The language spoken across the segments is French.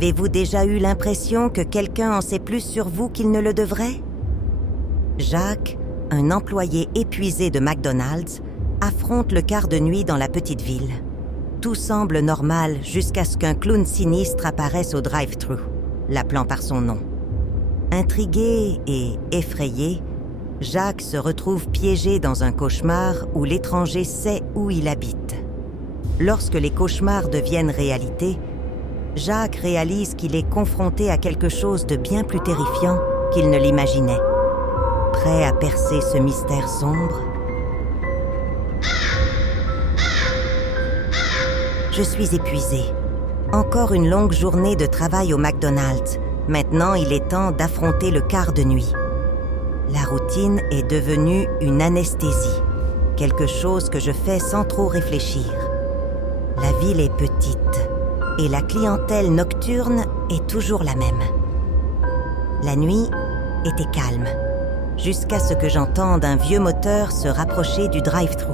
Avez-vous déjà eu l'impression que quelqu'un en sait plus sur vous qu'il ne le devrait? Jacques, un employé épuisé de McDonald's, affronte le quart de nuit dans la petite ville. Tout semble normal jusqu'à ce qu'un clown sinistre apparaisse au drive-thru, l'appelant par son nom. Intrigué et effrayé, Jacques se retrouve piégé dans un cauchemar où l'étranger sait où il habite. Lorsque les cauchemars deviennent réalité, Jacques réalise qu'il est confronté à quelque chose de bien plus terrifiant qu'il ne l'imaginait. Prêt à percer ce mystère sombre? Je suis épuisé. Encore une longue journée de travail au McDonald's. Maintenant, il est temps d'affronter le quart de nuit. La routine est devenue une anesthésie, quelque chose que je fais sans trop réfléchir. La ville est petite et la clientèle nocturne est toujours la même. La nuit était calme, jusqu'à ce que j'entende un vieux moteur se rapprocher du drive-thru.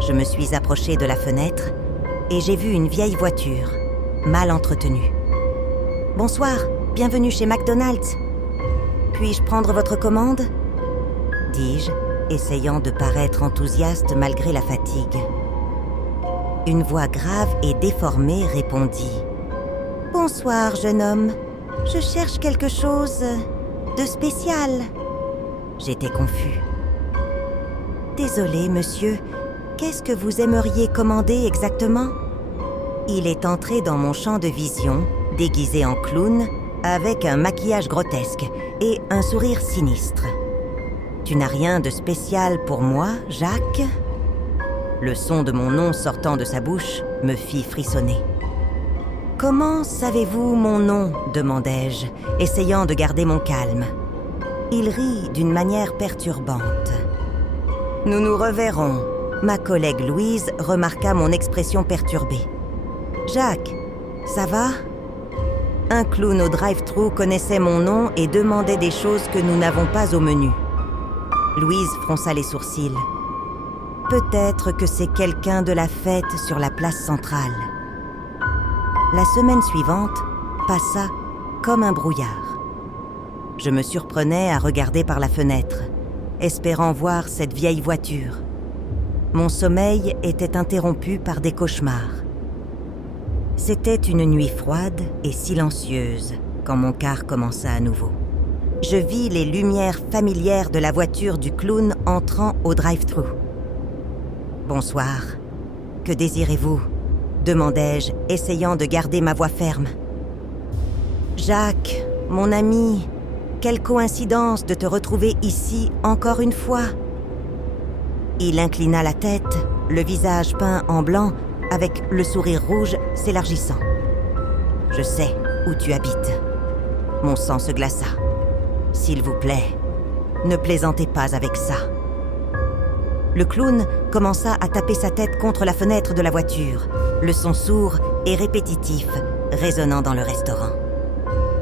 Je me suis approché de la fenêtre et j'ai vu une vieille voiture, mal entretenue. « Bonsoir, bienvenue chez McDonald's. Puis-je prendre votre commande ?» dis-je, essayant de paraître enthousiaste malgré la fatigue. Une voix grave et déformée répondit « Bonsoir, jeune homme. Je cherche quelque chose de spécial. » J'étais confus. « Désolé, monsieur. Qu'est-ce que vous aimeriez commander exactement ?» Il est entré dans mon champ de vision, déguisé en clown, avec un maquillage grotesque et un sourire sinistre. « Tu n'as rien de spécial pour moi, Jacques ?» Le son de mon nom sortant de sa bouche me fit frissonner. « Comment savez-vous mon nom ?» demandai-je, essayant de garder mon calme. Il rit d'une manière perturbante. « Nous nous reverrons. » Ma collègue Louise remarqua mon expression perturbée. « Jacques, ça va ?» Un clown au drive-thru connaissait mon nom et demandait des choses que nous n'avons pas au menu. Louise fronça les sourcils. Peut-être que c'est quelqu'un de la fête sur la place centrale. La semaine suivante passa comme un brouillard. Je me surprenais à regarder par la fenêtre, espérant voir cette vieille voiture. Mon sommeil était interrompu par des cauchemars. C'était une nuit froide et silencieuse quand mon car commença à nouveau. Je vis les lumières familières de la voiture du clown entrant au drive-thru. « Bonsoir. Que désirez-vous » demandai-je, essayant de garder ma voix ferme. « Jacques, mon ami, quelle coïncidence de te retrouver ici encore une fois !» Il inclina la tête, le visage peint en blanc, avec le sourire rouge s'élargissant. « Je sais où tu habites. » Mon sang se glaça. « S'il vous plaît, ne plaisantez pas avec ça. » Le clown commença à taper sa tête contre la fenêtre de la voiture, le son sourd et répétitif résonnant dans le restaurant.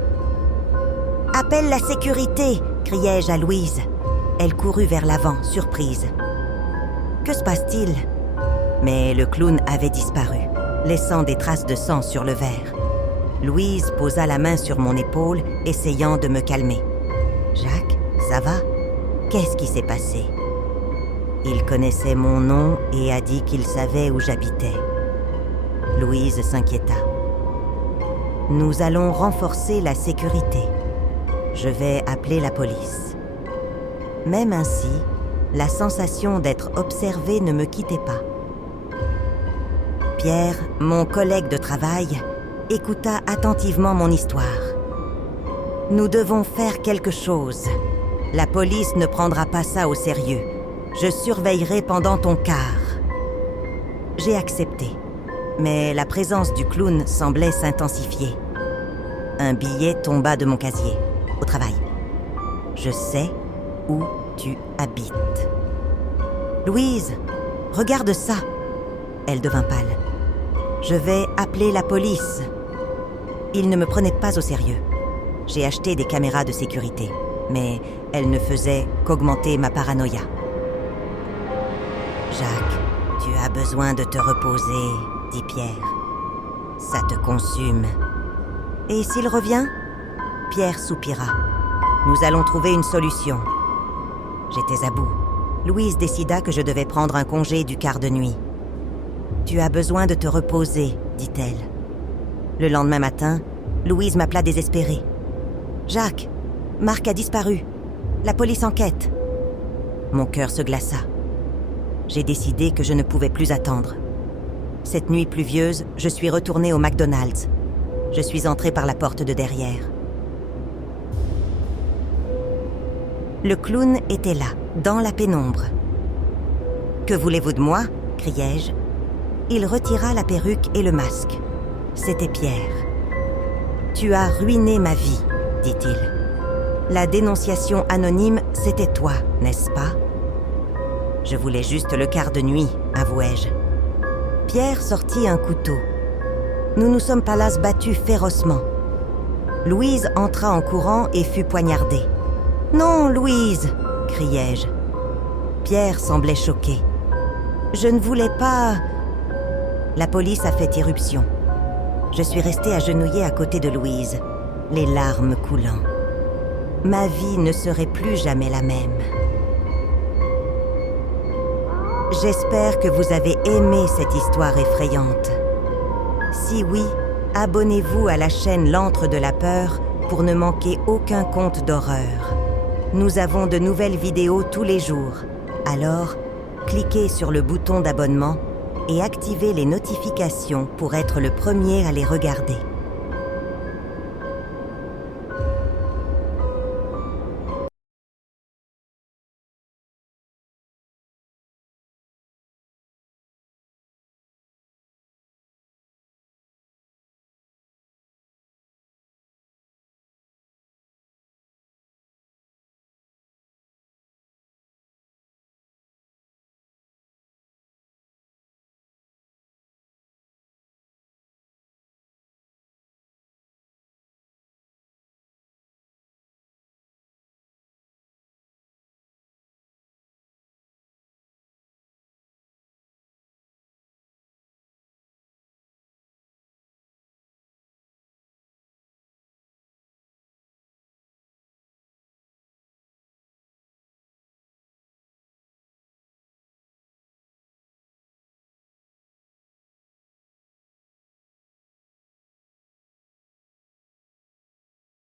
« Appelle la sécurité !» criai-je à Louise. Elle courut vers l'avant, surprise. Que se passe-t-il? Mais le clown avait disparu, laissant des traces de sang sur le verre. Louise posa la main sur mon épaule, essayant de me calmer. « Jacques, ça va? Qu'est-ce qui s'est passé? » Il connaissait mon nom et a dit qu'il savait où j'habitais. Louise s'inquiéta. « Nous allons renforcer la sécurité. Je vais appeler la police. » Même ainsi, la sensation d'être observé ne me quittait pas. Pierre, mon collègue de travail, écouta attentivement mon histoire. « Nous devons faire quelque chose. La police ne prendra pas ça au sérieux. Je surveillerai pendant ton quart. » J'ai accepté, mais la présence du clown semblait s'intensifier. Un billet tomba de mon casier, au travail. « Je sais où tu habites. »« Louise, regarde ça !» Elle devint pâle. « Je vais appeler la police. » Il ne me prenait pas au sérieux. J'ai acheté des caméras de sécurité, mais elles ne faisaient qu'augmenter ma paranoïa. « Jacques, tu as besoin de te reposer, » dit Pierre. « Ça te consume. Et s'il revient? Pierre soupira. Nous allons trouver une solution. J'étais à bout. Louise décida que je devais prendre un congé du quart de nuit. Tu as besoin de te reposer, dit-elle. Le lendemain matin, Louise m'appela désespérée. Jacques, Marc a disparu. La police enquête. Mon cœur se glaça. J'ai décidé que je ne pouvais plus attendre. Cette nuit pluvieuse, je suis retournée au McDonald's. Je suis entrée par la porte de derrière. Le clown était là, dans la pénombre. « Que voulez-vous de moi ?» criai-je. Il retira la perruque et le masque. C'était Pierre. « Tu as ruiné ma vie, dit-il. La dénonciation anonyme, c'était toi, n'est-ce pas ?» Je voulais juste le quart de nuit, avouai-je. Pierre sortit un couteau. Nous nous sommes pas là battus férocement. Louise entra en courant et fut poignardée. « Non, Louise !» criai-je. Pierre semblait choqué. « Je ne voulais pas... » La police a fait irruption. Je suis restée agenouillée à côté de Louise, les larmes coulant. Ma vie ne serait plus jamais la même. J'espère que vous avez aimé cette histoire effrayante. Si oui, abonnez-vous à la chaîne L'Antre de la Peur pour ne manquer aucun conte d'horreur. Nous avons de nouvelles vidéos tous les jours, alors cliquez sur le bouton d'abonnement et activez les notifications pour être le premier à les regarder.